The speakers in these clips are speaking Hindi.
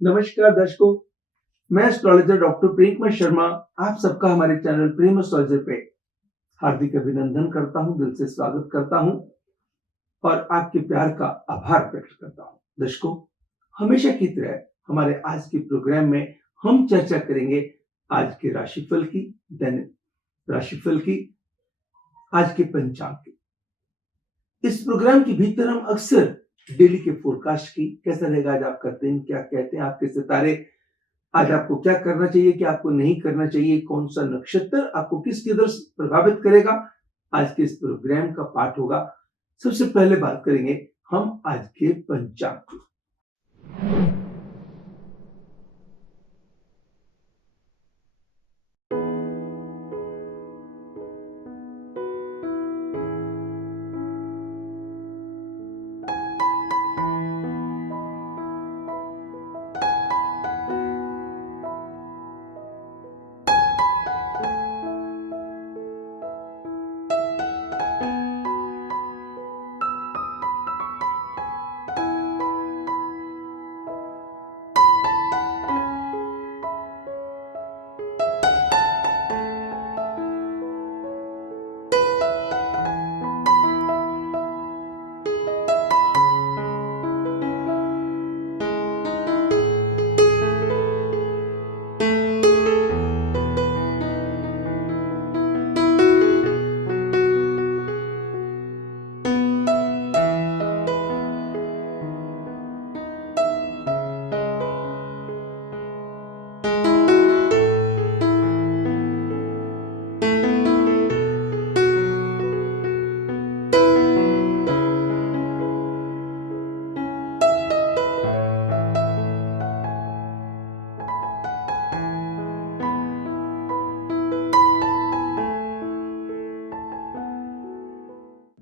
नमस्कार दर्शकों, मैं एस्ट्रोलॉजर डॉक्टर प्रेमकुमार शर्मा आप सबका हमारे चैनल प्रेम एस्ट्रोलॉजर पे हार्दिक अभिनंदन करता हूं, दिल से स्वागत करता हूं और आपके प्यार का आभार व्यक्त करता हूं। दर्शकों, हमेशा की तरह हमारे आज के प्रोग्राम में हम चर्चा करेंगे आज के राशिफल की, दैनिक राशिफल की, आज के पंचांग की। इस प्रोग्राम के भीतर हम अक्सर डेली के फोरकास्ट की, कैसा रहेगा आज आपका दिन, क्या कहते हैं आपके सितारे, आज आपको क्या करना चाहिए, क्या आपको नहीं करना चाहिए, कौन सा नक्षत्र आपको किसकी तरफ प्रभावित करेगा, आज के इस प्रोग्राम का पार्ट होगा। सबसे पहले बात करेंगे हम आज के पंचांग की।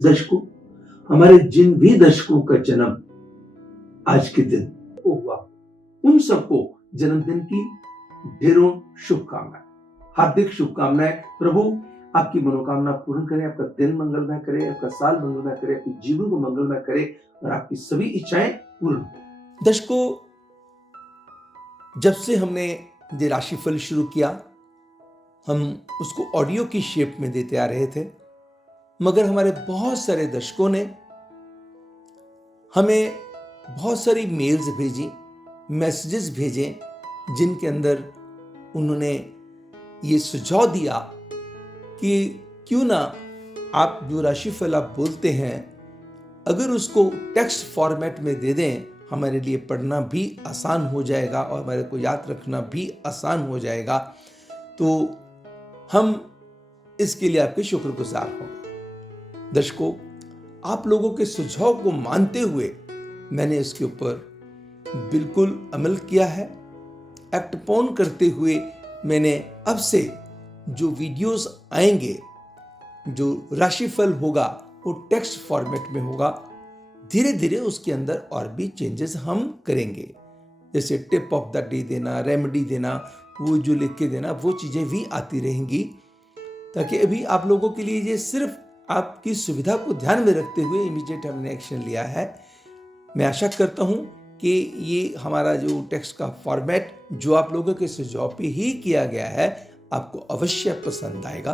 दर्शकों, हमारे जिन भी दर्शकों का जन्म आज के दिन को हुआ, उन सबको जन्मदिन की ढेरों शुभकामनाएं, हार्दिक शुभकामनाएं। प्रभु आपकी मनोकामना पूर्ण करे, आपका दिन मंगलमय करे, आपका साल मंगलमय करे, आपके जीवन को मंगलमय करे और आपकी सभी इच्छाएं पूर्ण हो। दर्शकों, जब से हमने ये राशिफल शुरू किया, हम उसको ऑडियो की शेप में देते आ रहे थे, मगर हमारे बहुत सारे दर्शकों ने हमें बहुत सारी मेल्स भेजी, मैसेजेस भेजे, जिनके अंदर उन्होंने ये सुझाव दिया कि क्यों ना आप जो राशिफल आप बोलते हैं, अगर उसको टेक्स्ट फॉर्मेट में दे दें, हमारे लिए पढ़ना भी आसान हो जाएगा और हमारे को याद रखना भी आसान हो जाएगा। तो हम इसके लिए आपके शुक्रगुजार होंगे। दर्शकों, आप लोगों के सुझाव को मानते हुए मैंने इसके ऊपर बिल्कुल अमल किया है। एक्ट ऑन करते हुए मैंने अब से जो वीडियोस आएंगे, जो राशिफल होगा, वो टेक्स्ट फॉर्मेट में होगा। धीरे धीरे उसके अंदर और भी चेंजेस हम करेंगे, जैसे टिप ऑफ द डे देना, रेमेडी देना, वो जो लिख के देना, वो चीज़ें भी आती रहेंगी, ताकि अभी आप लोगों के लिए ये सिर्फ आपकी सुविधा को ध्यान में रखते हुए इमीडिएट हमने एक्शन लिया है। मैं आशा करता हूँ कि ये हमारा जो टेक्स्ट का फॉर्मेट जो आप लोगों के सुझाव पे ही किया गया है, आपको अवश्य पसंद आएगा।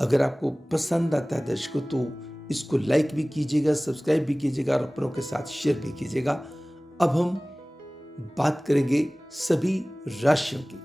अगर आपको पसंद आता है दर्शकों, तो इसको लाइक भी कीजिएगा, सब्सक्राइब भी कीजिएगा और अपनों के साथ शेयर भी कीजिएगा। अब हम बात करेंगे सभी राशियों की।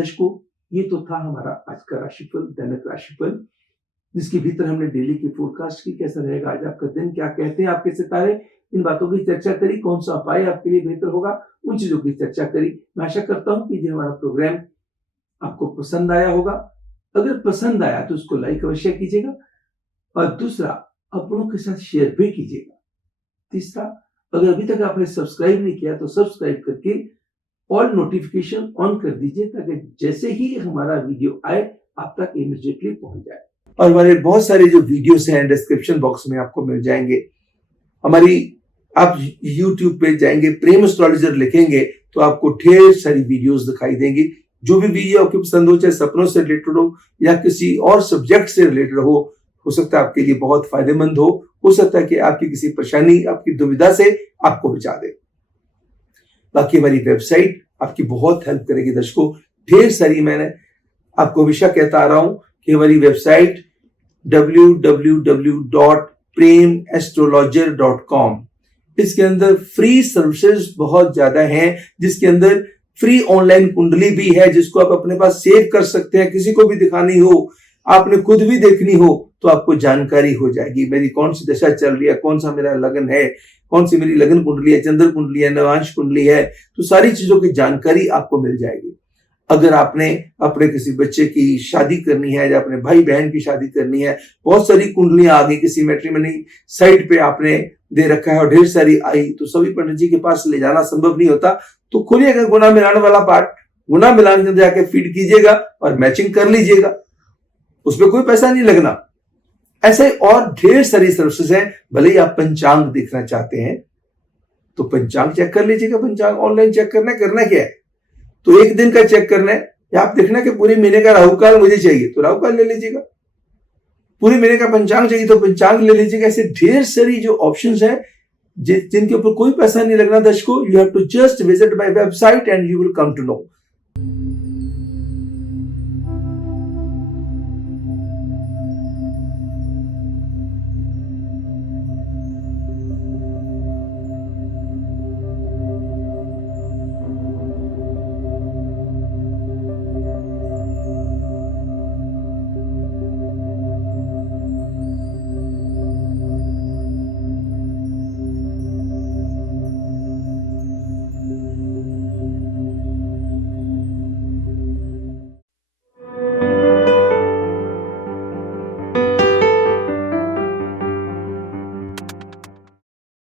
दर्शकों, ये तो था हमारा आज का राशिफल, दैनिक राशिफल, जिसके भीतर हमने डेली की फोरकास्ट की, कैसा रहेगा आज आपका दिन, क्या कहते हैं आपके सितारे, इन बातों की चर्चा करी, कौन सा उपाय आपके लिए बेहतर होगा, उन चीजों की चर्चा करी। मैं आशा करता हूं कि ये हमारा प्रोग्राम आपको पसंद आया होगा। अगर पसंद आया तो उसको लाइक अवश्य कीजिएगा, और दूसरा, अपनों के साथ शेयर भी कीजिएगा। तीसरा, अगर अभी तक आपने सब्सक्राइब नहीं किया तो सब्सक्राइब करके ऑल नोटिफिकेशन ऑन कर दीजिए, ताकि जैसे ही हमारा वीडियो आए आप तक इमीडिएटली पहुंच जाए। और हमारे बहुत सारे जो वीडियोस हैं डिस्क्रिप्शन बॉक्स में आपको मिल जाएंगे। हमारी आप YouTube पे जाएंगे, प्रेम एस्ट्रोलॉजर लिखेंगे तो आपको ढेर सारी वीडियोस दिखाई देंगी। जो भी वीडियो आपको पसंद हो, चाहे सपनों से रिलेटेड हो या किसी और सब्जेक्ट से रिलेटेड हो सकता है आपके लिए बहुत फायदेमंद हो सकता है कि आपकी किसी परेशानी, आपकी दुविधा से आपको बचा दे। बाकी हमारी वेबसाइट आपकी बहुत हेल्प करेगी दर्शकों। ढेर सारी, मैंने आपको हमेशा कहता आ रहा हूं कि हमारी वेबसाइट www.premastrologer.com, इसके अंदर फ्री सर्विसेज बहुत ज्यादा हैं, जिसके अंदर फ्री ऑनलाइन कुंडली भी है, जिसको आप अपने पास सेव कर सकते हैं। किसी को भी दिखानी हो, आपने खुद भी देखनी हो तो आपको जानकारी हो जाएगी, मेरी कौन सी दशा चल रही है, कौन सा मेरा लगन है, कौन सी मेरी लगन कुंडली है, चंद्र कुंडली है, नवांश कुंडली है, तो सारी चीजों की जानकारी आपको मिल जाएगी। अगर आपने अपने किसी बच्चे की शादी करनी है या अपने भाई बहन की शादी करनी है, बहुत सारी कुंडलियां आ गई, किसी मैट्रिमनी साइट पे आपने दे रखा है और ढेर सारी आई, तो सभी पंडित जी के पास ले जाना संभव नहीं होता। तो खोलिएगा गुना मिलान वाला पार्ट, गुना मिलान के अंदर जाके फीड कीजिएगा और मैचिंग कर लीजिएगा, उसमें कोई पैसा नहीं लगना। ऐसे और ढेर सारी सर्विसेज हैं। भले ही आप पंचांग देखना चाहते हैं तो पंचांग चेक कर लीजिएगा। पंचांग ऑनलाइन चेक करना क्या है, तो एक दिन का चेक करना है, या आप देखना कि पूरे महीने का राहु काल मुझे चाहिए तो राहु काल ले लीजिएगा, पूरे महीने का पंचांग चाहिए तो पंचांग ले लीजिएगा। ऐसे ढेर सारी जो ऑप्शंस हैं जिनके ऊपर कोई पैसा नहीं लगना दर्शकों। You have to just visit my website and you will come to no.